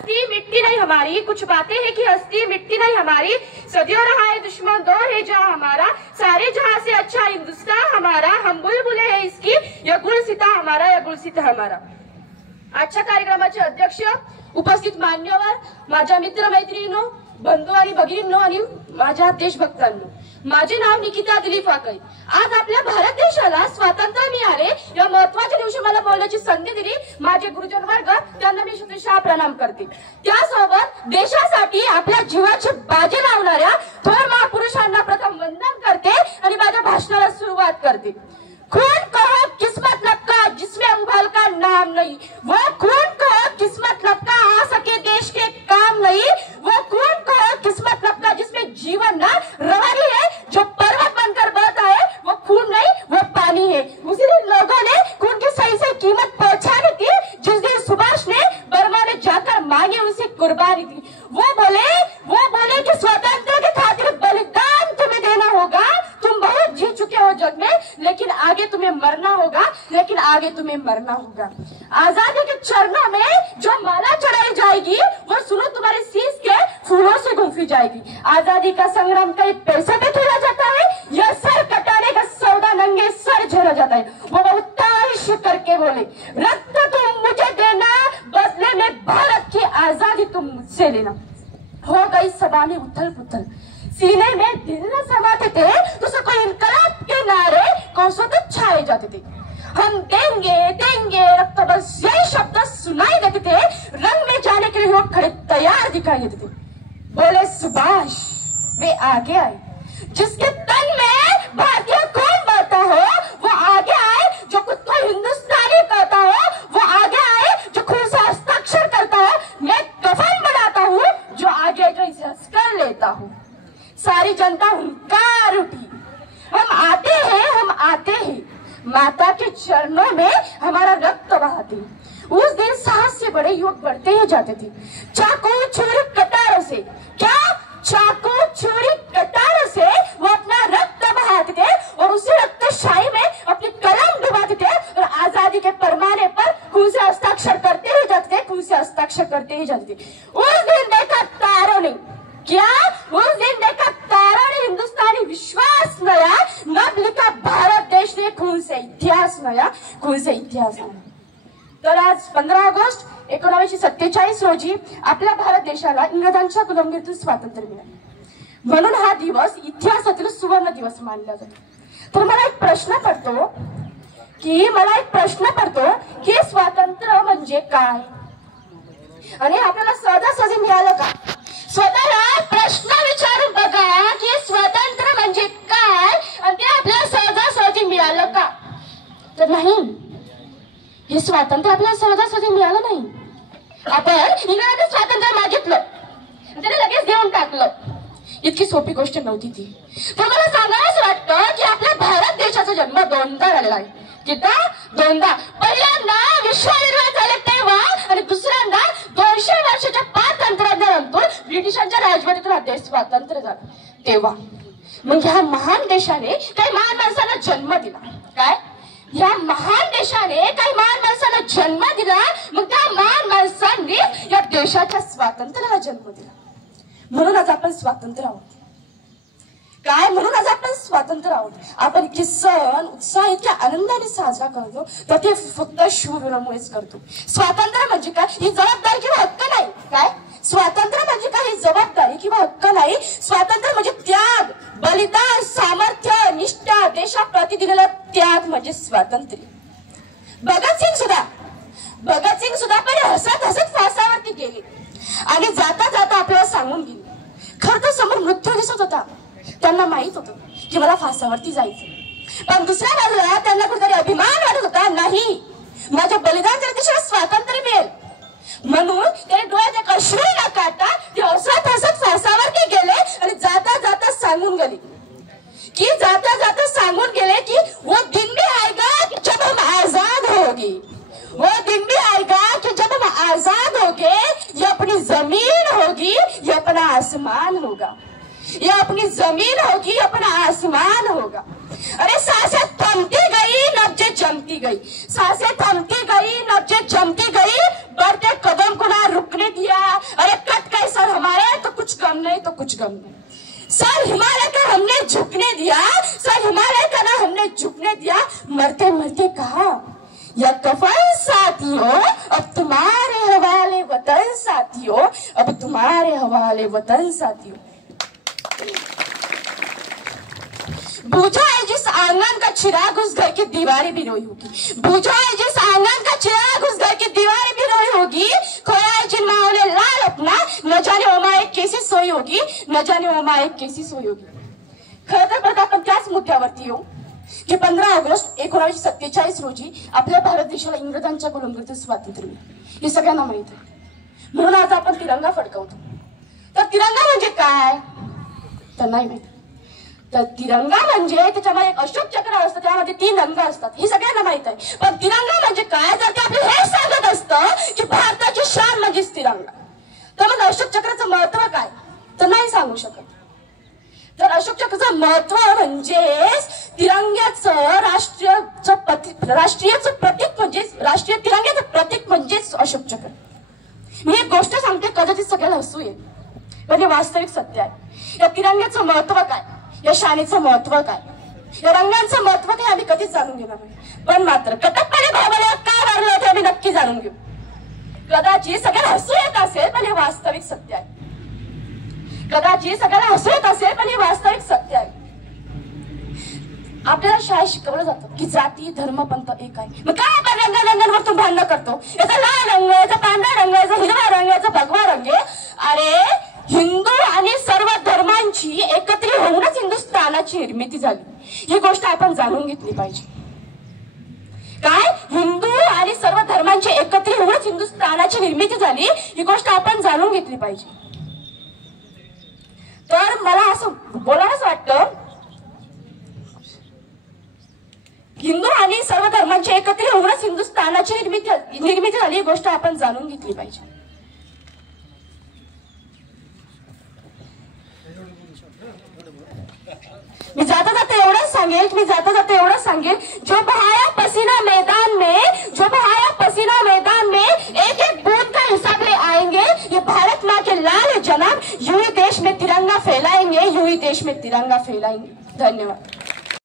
हस्ती मिट्टी नहीं हमारी, कुछ बातें हैं कि हस्ती मिट्टी नहीं हमारी, सदियों रहा है दुश्मन दौर है जहां हमारा, सारे जहां से अच्छा हिंदुस्तान हमारा, हम बुलबुले हैं इसकी, यह गुलसिता हमारा, यह गुलसिता हमारा। आजच्या कार्यक्रमाचे अध्यक्ष, उपस्थित मान्यवर, माझ्या मित्र मैत्रिणींनो, बंधू आणि भगिनींनो आणि माझ्या देशभक्तांनो, माझे नाव निकिता दिलीप वाकई। आज आपल्या भारत देशाला स्वातंत्र्य मिळाले या महत्त्वाच्या दिवशी मला बोलण्याची संधी दिली माझे गुरुजन वर्ग, त्यांना मी शतशः प्रणाम करते। त्यासोबत देशासाठी आपल्या जीवाची बाजी लावणाऱ्या थोर महापुरुषांना प्रथम वंदन करते आणि माझ्या भाषणाला सुरुवात करते। खून कहो किस्मत लपका जिसमें उबाल का नाम नहीं, वो खून कहो किस्मत लपका आ सके देश के काम नहीं, वो खून कहो किस्मत लपका जिसमें जीवन ना रवानी है, जो पर्वत बनकर बहता है वो खून नहीं वो पानी है। उसी दिन लोगों ने खून की सही से कीमत पहुंचानी थी जिस दिन सुभाष ने बर्मा में जाकर मांगी उनसे कुर्बानी थी। वो बोले कि स्वतंत्रता की खातिर बलिदान तुम्हें देना होगा, तुम बहुत जी चुके हो जग में, लेकिन आगे तुम्हें मरना होगा, लेकिन आगे तुम्हें मरना होगा। आजादी के चरणों में जो माला चढ़ाई जाएगी वो सुनो तुम्हारे शीश के फूलों से गुंफी जाएगी। आजादी का संग्राम कई पैसे पे खेला जाता है, यह सर कटाने का सौदा नंगे सर झेला जाता है। वो बहुत तारीश करके बोले, रक्त तुम मुझे देना, बदले में भारत की आजादी तुम मुझसे लेना। हो गई सभा में उथल पुथल, सीने में दिल न समाते थे तो सबको इनकलाब के नारे कोसों तक छाए जाते थे। हम देंगे देंगे रक्त, बस यही शब्द सुनाई देते थे। रंग में जाने के लिए लोग खड़े तैयार दिखाई देते थे। बोले सुभाष, वे आगे आए, जिसके तन में भारतीय खून बहता हो वो आगे आए, जो खुद को हिंदुस्तानी कहता हो वो आगे आए, जो खून से हस्ताक्षर करता हो। मैं कफन बनाता हूँ जो आगे जो इसे हंस कर लेता हूँ। सारी जनता हुंकार उठी, हम आते हैं, माता के चरणों में हमारा रक्त बहाते। उस दिन साहस से बड़े युवक बढ़ते ही जाते थे, चाकू छुरी कटारों से, क्या चाकू छुरी कटारों से वो अपना रक्त बहाते थे और उसी रक्तशाही में अपनी कलम डुबाते थे और आजादी के परमाने पर खून से हस्ताक्षर करते ही जाते थे, खून से हस्ताक्षर करते ही जाते थे। उस दिन देखा तारों ने, क्या उस दिन देखा तारों ने हिंदुस्तानी विश्वास नया, नब लिखा भारत देश ने खून से इतिहास नया, खून से इतिहास नया। तर आज 15 ऑगस्ट 1947 रोजी आपल्या भारत देशाला इंग्रजांच्या गुलामगिरीतून स्वातंत्र्य मिळाले, म्हणून हा दिवस इतिहासातील सुवर्ण दिवस मानला जातो। तर मला एक प्रश्न पडतो की स्वातंत्र्य म्हणजे काय आणि आपल्याला सहजासहजी मिळालं का? स्वतःला प्रश्न विचारून बघा की स्वातंत्र्य म्हणजे काय आणि ते आपल्याला सहजासहजी मिळालं का? तर नाही, हे स्वातंत्र्य आपल्याला सहजासहजी मिळालं नाही। आपण इंग्रजांनी स्वातंत्र्य मागितलं, त्याने लगेच देऊन टाकलं, इतकी सोपी गोष्ट नव्हती ती। तर मला सांगावंच वाटतं की आपल्या भारत देशाचा जन्म दोनदा झालेला आहे। किती? दोनदा। पहिल्यांदा विश्वनिर्माण झाले तेव्हा आणि दुसऱ्यांदा 200 वर्षाच्या पारतंत्र्यानंतर ब्रिटिशांच्या राजवटीतून हा देश स्वातंत्र्य झाला तेव्हा। मग ह्या महान देशाने काही महान माणसांना जन्म दिला, काय या महान देशाने काही महान माणसांना जन्म दिला, मग त्या महान माणसांनी या देशाच्या स्वातंत्र्याला जन्म दिला। म्हणून आज आपण स्वातंत्र्य आहोत, काय म्हणून आज आपण स्वातंत्र्य आहोत। आपण इतके सण उत्साह इतक्या आनंदाने साजरा करतो तर ते फक्त शूरवीरामुळेच करतो। स्वातंत्र्य म्हणजे काय? ही जबाबदारी किंवा हक्क नाही, काय स्वातंत्र्य म्हणजे काय? ही जबाबदारी किंवा हक्क नाही। स्वातंत्र्य म्हणजे त्याग, बलिदान, सामर्थ्य, निष्ठा, देशाप्रती दिलेला त्याग म्हणजे स्वातंत्र्य। भगतसिंग सुद्धा पहिले हसत हसत फासावरती गेले आणि जाता जाता आपल्याला सांगून गेले, खरं तर समोर मृत्यू दिसत होता, त्यांना माहित होतं की मला फासावरती जायचं, पण दुसऱ्या बाजूला त्यांना कुठेतरी अभिमान वाटत होता, नाही माझ्या बलिदान जर देशाला स्वातंत्र्य मिळेल। म्हणून त्याने डोळ्यात अश्रू न काढता ते हसत हसत फासावरती गेले आणि जाता जाता सांगून गेले की वो दिन भी आएगा कि जब हम आजाद होंगे, वो दिन भी आएगा कि जब हम आजाद होंगे, ये अपनी जमीन होगी, ये अपना आसमान होगा, ये अपनी जमीन होगी, अपना आसमान होगा। अरे सांसें थमती गई, नब्जें जमती गई, सांसें थमती गई, नब्जें जमती गई, बढ़ते कदम को ना रुकने दिया, कुछ गम नहीं। सर हिमालय का हमने झुकने दिया, सर हिमालय का ना हमने झुकने दिया, मरते मरते कहा या कफन साथियों अब तुम्हारे हवाले वतन साथियों, अब तुम्हारे हवाले वतन साथियों। बूझा है जिस आंगन का चिराग उस घर की दीवारें भी रोई होगी, बूझा है जिस आंगन का चिराग उस घर की दीवारें भी रोई होगी, खोया है जिन माओ ने लाल अपना, न जाने वो माँ एक कैसी सोई होगी, न जाने वो माँ एक कैसी सोई होगी। खरं तर बघा आपण त्याच मुद्द्यावरती येऊ की 15 ऑगस्ट 1947 रोजी आपल्या भारत देशाला इंग्रजांच्या गुलामगिरीचं स्वातंत्र्य मिळालं, हे सगळ्यांना माहित आहे। म्हणून आज आपण तिरंगा फडकवतो। तर तिरंगा म्हणजे काय तर नाही माहित। तर तिरंगा म्हणजे त्याच्यामध्ये एक अशोक चक्र असतं, त्यामध्ये 3 रंग असतात, हे सगळ्यांना माहित आहे। पण तिरंगा म्हणजे काय जर ते आपलं हे सांगत असतं की भारताची शान म्हणजेच तिरंगा, तर मग अशोक चक्राचं महत्व काय तर नाही सांगू शकत। तर अशोक चक्राचं महत्व म्हणजेच तिरंग्याचं राष्ट्रीयचं प्रतीक म्हणजेच राष्ट्रीय तिरंग्याचं प्रतीक म्हणजेच अशोक चक्र। मी एक गोष्ट सांगते, कदाचित सगळ्याला हसू येईल पण हे वास्तविक सत्य आहे। या तिरंग्याचं महत्व काय, या शानेचं महत्व काय, या रंगांचं महत्व काय आम्ही कधीच जाणून घेणार नाही, पण मात्र कटप्पाने बाबाला का मारलं होते आम्ही नक्की जाणून घेऊ। कदाचित सगळ्याला हसू येत असेल पण हे वास्तविक सत्य आहे, कदाचित सगळ्याला हसू येत असेल पण हे वास्तविक सत्य आहे। आपल्याला शाळेत शिकवलं जातं की जाती धर्म पंथ एक आहे, मग काय आपण रंगारंगांवर तुम्ही भांडण करतो, याचा लाल रंग, याचा पांढरा रंग, याचा हिरवा रंग, याचा भगवा रंग आहे। अरे हिंदू आणि सर्व धर्मांची एकत्रित होऊनच हिंदुस्थानाची निर्मिती झाली, ही गोष्ट आपण जाणून घेतली पाहिजे। काय हिंदू आणि सर्व धर्मांची एकत्रित होऊनच हिंदुस्थानाची निर्मिती झाली, ही गोष्ट आपण जाणून घेतली पाहिजे। तर मला असं बोलावंच वाटतं, हिंदू आणि सर्व धर्मांची एकत्रित होऊनच हिंदुस्थानाची निर्मिती झाली, ही गोष्ट आपण जाणून घेतली पाहिजे। मी जाता जाता एवढंच सांगेल, जो बहाया पसीना मैदान में एक एक बूंद का हिसाब ले आएंगे, ये भारत माँ के लाल जनाब यूं ही देश में तिरंगा फैलाएंगे, यूं ही देश में तिरंगा फैलाएंगे। धन्यवाद।